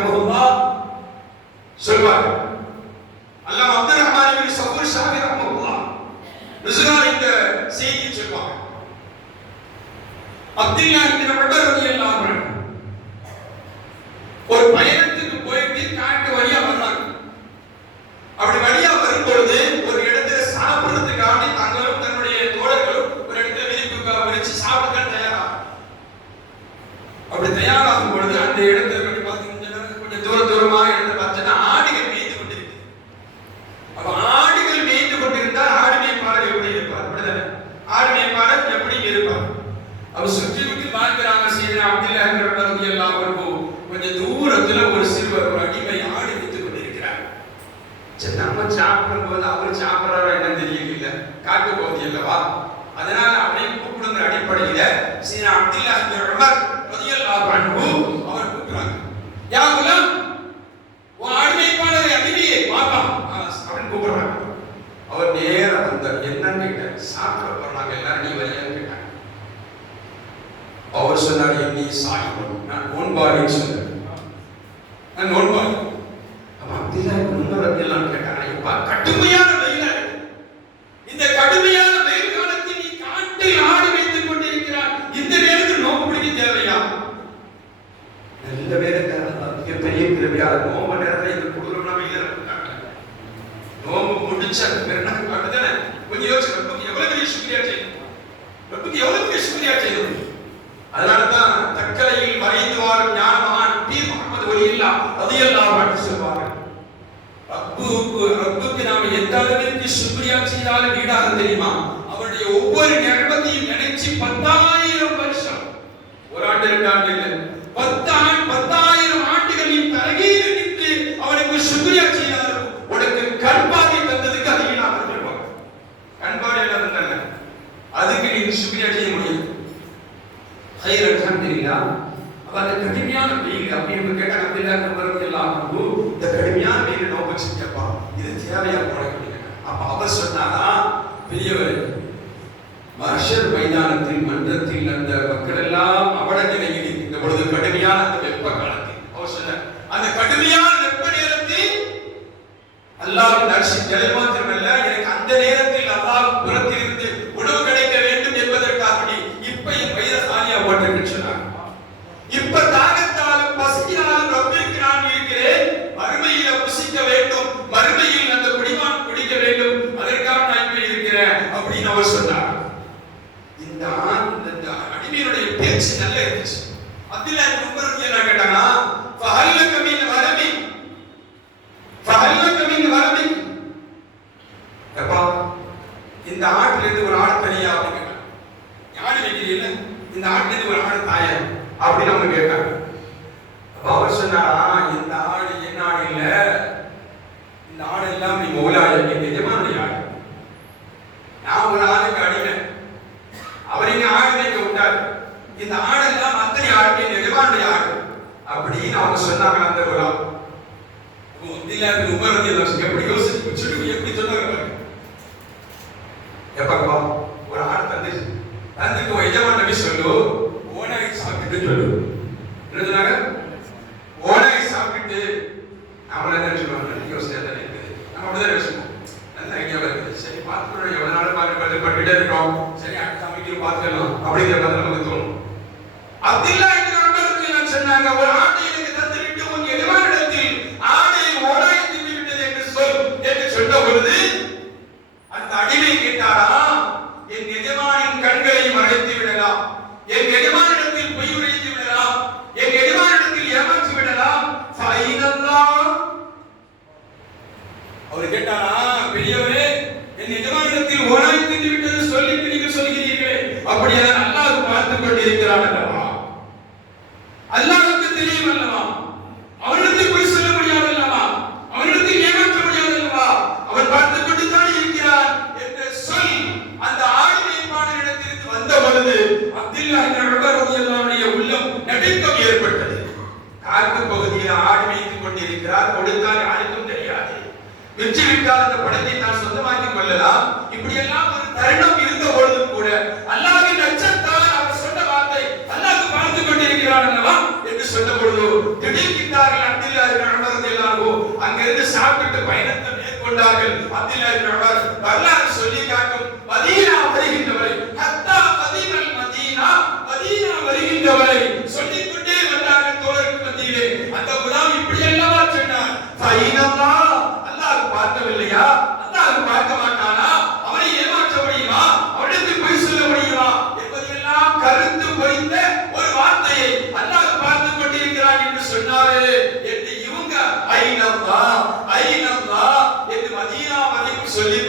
ரஹ்மஹுல்லா சொல்வார் அல்லாஹ் அப்துல் ரஹ்மான் இப்னு சஃபூர் ஷாஹி ரஹ்மஹுல்லா ரிஸ்கான் இந்த செய்தி சொல்வாங்க. அப்துல்லா இப்னு உமர் ரலியல்லாஹு அன்ஹு ஒரு பயணத்துக்கு போயிட்டு காட்டு வழியா கூப்பிடுங்கிற அடிப்படையில சீனா உமர் ரலியல்லாஹு அன்ஹு அவர் கூப்பிடுறாங்க. யா குலாம் உன் அடிமைப்பாளரை அடிமையே பாப்பா அப்படின்னு கூப்பிடுறாங்க. அவர் நேரா வந்தார். என்னன்னு கேட்டார். சாப்பிட போறாங்க எல்லாரும் நீ வரியான்னு கேட்டாங்க. அவர் சொன்னார் என்னை சாயிபம் நான் நோன்பாடின்னு சொன்னார் நான் நோன்பாடி அப்ப அப்துல்லா உமர் ரலியல்லாஹு கேட்டாங்க இப்ப கடுமையான வெயிலா இருக்கு இந்த கடுமையான வெயில் காலத்தில் நீ காட்டில் ஆடு வைத்துக் கொண்டிருக்கிறாய் இந்த நேரத்தில் நோம்பு பிடிக்க தேவையா நல்ல வேலை மிகப்பெரிய நோம்பு நேரத்தில் இந்த குளிரம்னா வெயில நோம்பு முடிச்ச பிறகு அப்படிதானே கொஞ்சம் யோசிச்சு ரப்புக்கு எவ்வளவு பெரிய சுக்ரியா செய்யணும் ரப்புக்கு எவ்வளவு பெரிய சுக்ரியா செய்யணும் அதனால தான் தக்கலையில் மறைந்து வாழும் ஞானமகான் பி. முகமது ஒலியில்லா ரலியல்லாஹு அன்ஹு சொல்வாங்க ரப்புக்கு ரப்புக்கு நாம எந்த அளவிற்கு சுக்ரியா செய்தாலும் வீடாக தெரியுமா? அவருடைய ஒவ்வொரு நிகழ்வத்தையும் நினைச்சு பத்தாயிரம் வருஷம். ஒரு ஆண்டு ரெண்டு ஆண்டு இல்லை பத்து ஆண்டு பத்தாயிரம் ஆண்டுகள் நீ தலகீழ் நின்று அவனுக்கு சுக்ரியா செய்தாலும் உனக்கு கண்பாதை தந்ததுக்கு அதை ஈடாக சொல்வாங்க கண்பாதை எல்லாம் தந்தாங்க அதுக்கு நீ சுக்ரியா செய்ய முடியும் ஹைர் அல்ஹம்துலில்லாஹ் அப்ப அந்த கடுமையான வெயில் அப்படின்னு கேட்டாங்க அப்துல்லாஹ் இல்லாமல் இந்த கடுமையான வெயில் நோக்க கேட்பான் இது தேவையா போட அப்ப அவர் சொன்னாதான் பெரியவர் மர்ஷர் மைதானத்தில் மன்றத்தில் அந்த மக்கள் எல்லாம் அவட நிலையில் இந்த பொழுது கடுமையான அந்த வெப்ப காலத்தில். அவர் சொன்னார் அந்த கடுமையான வெப்ப நேரத்தில் அல்லாஹ்வின் அரிசி நிலை மாத்திரமல்ல எனக்கு அந்த நேரத்தில் இந்த ஆட்டுல இருந்து ஒரு ஆடு தனியா அப்படின்னு கேட்டாங்க யாரு வைக்கிறீல்ல இந்த ஆட்டுல இருந்து ஒரு ஆடு தாயா? அப்படின்னு அவங்க கேட்டாங்க அப்ப அவர் சொன்னாரா இந்த ஆடு என் ஆடு இல்ல இந்த ஆடு எல்லாம் நீ மௌலாய என் எஜமானுடைய ஆடு நான் ஒரு ஆளுக்கு அடிமை அவர் இங்க ஆடு மேய்க்க விட்டார் இந்த ஆடெல்லாம் அத்தனை ஆடு என் எஜமானுடைய ஆடு அப்படின்னு அவங்க சொன்னாங்க அந்த குலாம் உமரதி எப்படி யோசிச்சு வச்சுட்டு எப்படி சொன்னாங்க பாருங்க எப்பப்பா ஒரு ஆடு தந்து தந்துட்டு உன் எஜமான் நபி சொல்லு ஓனாய் சாப்பிட்டு சொல்லு என்ன ஓனாய் சாப்பிட்டு அவளை என்ன சொல்லுவாங்க யோசனை தானே நம்ம அப்படிதான் யோசிப்போம் நல்ல ஐடியாவா இருக்குது சரி பார்த்துக்கிறோம் எவ்வளவு நாள் பார்த்து பார்த்து பண்ணிட்டே இருக்கோம் சரி அடுத்த அமைக்கிற பார்த்துக்கலாம் அப்படிங்கிற நமக்கு தோணும் சொன்னாங்க ஒரு ஆட்டை எனக்கு தந்துவிட்டு உன் எஜமானிடத்தில் ஆடை ஓனாய் தின்று விட்டது என்று சொல் என்று சொன்ன பொழுது அந்த அடிமை கேட்டாரா என் எஜமானின் கண்களை மறைத்து விடலாம் என் எஜமானிடத்தில் பொய் உரைத்து விடலாம் என் எஜமானிடத்தில் ஏமாற்றி விடலாம் ஃபைனல்லாஹ் அவர் கேட்டாரா பெரியவரே என் எஜமானிடத்தில் ஓனாய் தின்று விட்டது சொல்லிட்டு நீங்கள் சொல்கிறீர்களே அப்படியானால் அல்லாஹ் பார்த்து கொண்டிருக்கிறான் அல்லவா அல்லாஹ்வுக்கு தெரியும் அல்லவா அவனிடத்தில் பொய் சொல்ல முடியாது அல்லவா அவனிடத்தில் ஏமாற்ற முடியாது அல்லவா அவன் பார்த்து கொண்டுதான் இருக்கிறான் என்ற சொல் அந்த ஆடு மேய்ப்பாளரிடத்திலிருந்து வந்த பொழுது அப்துல்லா இப்னு உமர் ரலியல்லாஹுடைய உள்ளம் நடுக்கம் ஏற்பட்டது காட்டு ஆடு மேய்த்துக் கொண்டிருக்கிறார் கொடுத்தால் யாருக்கும் தெரியாது. வெற்றி விட்டால் அந்த பணத்தை தான் சொந்தமாக்கி கொள்ளலாம். இப்படி எல்லாம் ஒரு தருணம் இருந்த பொழுதும் கூட அல்லாவின் அச்சத்தால் அவர் சொன்ன வார்த்தை அல்லாஹ் பார்த்து கொண்டிருக்கிறார் அல்லவா? என்று சொன்ன பொழுது திடீர்கின்றார்கள் அப்துல்லா இப்னு உமர் அங்க அங்கிருந்து சாப்பிட்டு பயணத்தை மேற்கொண்டார்கள். அப்துல்லா இப்னு வரலாறு சொல்லி காட்டும் மதீனா வருகின்றவரை ஹத்தா மதீனல் மதீனா மதீனா வருகின்றவரை சொல்லிக் கொண்டே வந்தார்கள் தோழருக்கு மத்தியிலே அந்த குலாம் இப்படி அல்லவா சொன்னார் ஃபைனல்லா அல்லாஹ் பார்க்கவில்லையா அல்லாஹ் பார்க்க மாட்டானா அவனை ஏமாற்ற முடியுமா அவனுக்கு பொய் சொல்ல முடியுமா என்பதையெல்லாம் கருத்து பொய்ந்த ஒரு வார்த்தையை அல்லாஹ் பார்த்து கொண்டிருக்கிறான் என்று சொன்னாரே என்று இவங்க ஐநல்லா ஐநல்லா என்று மதீனா வரைக்கும் சொல்லிக்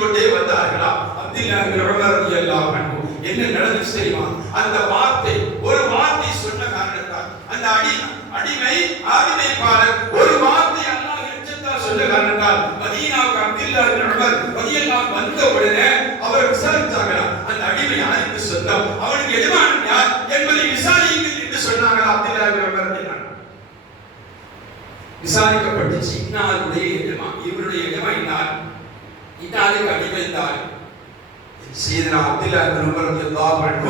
கொண்டே வந்தார்களா அப்துல்லா இப்னு உமர் ரலியல்லாஹு அன்ஹு என்ன நடந்துச்சு தெரியுமா அந்த வார்த்தை ஒரு வார்த்தை சொன்ன காரணத்தால் அந்த அடி அடிமை ஆதிமைப்பாளர் ஒரு வார்த்தை அல்லாஹ் எச்சத்தால் சொன்ன காரணத்தால் மதீனாவுக்கு அப்துல்லா இப்னு உமர் ரலியல்லாஹு வந்த உடனே அவர் விசாரிச்சாங்களா அந்த அடிமை யாருக்கு சொந்தம்? அவனுக்கு எஜமானன் யார் என்பதை விசாரியுங்கள் என்று சொன்னாங்களா அப்துல்லா உமர் ரலியல்லாஹு விசாரிக்கப்பட்டுச்சு. இன்னாருடைய எஜமா இவருடைய எஜமா இன்னார்? இன்னாருக்கு அடிமை தான் சீதனா அப்துல்லா இப்னு உமர் ரலியல்லாஹு அன்ஹு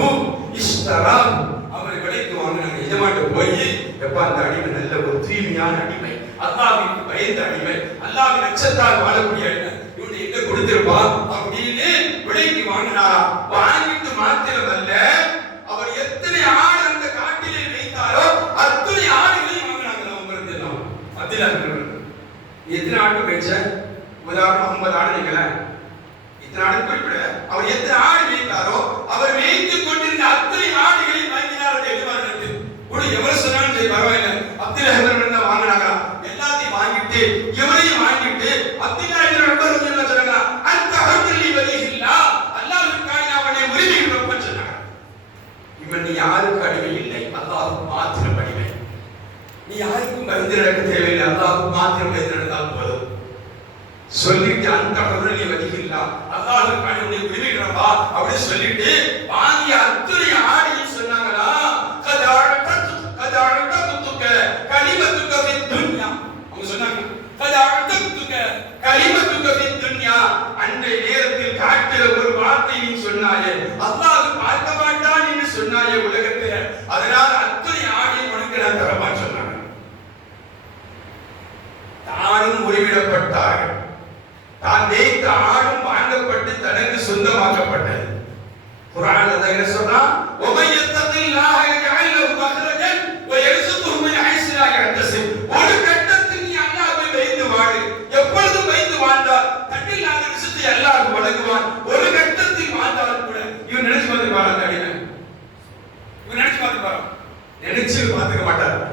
விலைக்கு வாங்கினாங்க எஜமாட்ட போய் எப்ப அந்த அடிமை நல்ல ஒரு தூய்மையான அடிமை. அல்லாவிற்கு பயந்த அடிமை. அல்லாஹ்வின் அச்சத்தால் வாழக்கூடிய அடிமை. இவன் எங்க கொடுத்திருப்பான்? அப்படின்னு விலைக்கு வாங்கினாரா வாங்கிட்டு மாத்திரம் அல்ல அவர் எத்தனை ஆடு அந்த காட்டிலே வைத்தாரோ அத்தனை ஆடுகளையும் வாங்கினாங்க உங்களுக்கு எல்லாம் அப்துல்லா இப்னு உமர் எத்தனை ஆடு மேய்ச்ச உதாரணம் ஐம்பது ஆடு நிக்கலாம் இத்தனை ஆடு குறிப்பிட அவர் எத்தனை ஆடு மேய்த்தாரோ அவர் மேய்த்துக் கொண்டிருந்த அத்தனை ஆடுகளை வாங்கினார் அந்த எஜமானத்தில் எவர் சொன்னாலும் சரி பரவாயில்ல. அப்துல் அஹமர் என்ன வாங்கினாங்க. எல்லாத்தையும் வாங்கிட்டு எவரையும் வாங்கிட்டு அப்துல் அஹமர் என்ன சொன்னாங்க அந்த அகத்தில் வரிகில்லா அல்லாஹ்வுக்காக நான் அவனை உரிமை கொடுப்பேன் சொன்னாங்க. இவன் நீ யாருக்கு அடிமை இல்லை? அல்லாஹ்வுக்கு மாத்திரம் அடிமை. நீ யாருக்கும் பயந்திருக்க தேவையில்லை. அல்லாஹ்வுக்கு மாத்திரம் பயந்திருந்தால் போதும். சொல்லிட்டு அந்த கவலை வதிகில்லா அல்லாஹ் உன்னை விடுவிக்கிறப்பா அப்படின்னு சொல்லிட்டு வாங்கி அத்துணை ஆடி சொன்னாங்க அன்றைய நேரத்தில் காட்டில ஒரு வார்த்தை நீ சொன்னாயே. அல்லாஹ் பார்க்க மாட்டான் என்று சொன்னாயே உலகத்தில் அதனால் அத்தனை ஆடியும் உனக்கு நான் சொன்னாங்க. தானும் உருவிடப்பட்டார்கள் தான் மேய்த்த ஆடும் வாங்கப்பட்டு தனக்கு சொந்தமாக்கப்பட்டது. குரான் என்ன சொன்னா ஒமை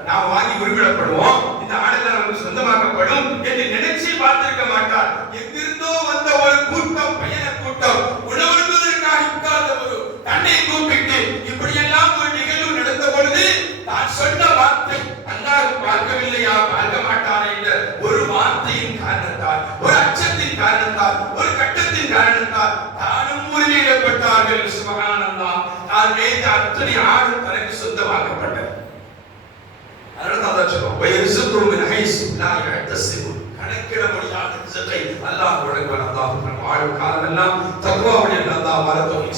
நாம் வாங்கி உருவிடப்படுவோம் இந்த ஆடுகள் நமக்கு சொந்தமாக்கப்படும் என்று நினைச்சு பார்த்திருக்க மாட்டார். எங்கிருந்தோ வந்த ஒரு கூட்டம் பயண கூட்டம் உணவருவதற்காக உட்கார்ந்த ஒரு தன்னை கூப்பிட்டு இப்படியெல்லாம் ஒரு நிகழ்வு நடந்த பொழுது தான் சொன்ன வார்த்தை அல்லாஹ் பார்க்கவில்லையா? பார்க்க மாட்டாரா என்ற ஒரு வார்த்தையின் காரணத்தால் ஒரு அச்சத்தின் காரணத்தால் ஒரு கட்டத்தின் காரணத்தால் தானும் உறுதியிடப்பட்டார்கள் சுபஹானல்லாஹ் தான் மேய்த்த அத்தனை ஆடும் தனக்கு சொந்தமாக்கப்பட்டது. தான் அதான் சொல்றோம் வயர்சுக்கும் மின் ஹைஸ் லா யஹ்தசிபு கணக்கிட முடியாத ரிசத்தை அல்லாஹ் வழங்குவான் அல்லாஹ் நம்ம வாழும் காலமெல்லாம் தக்வாவுடைய அல்லாஹ் வரத்தோம்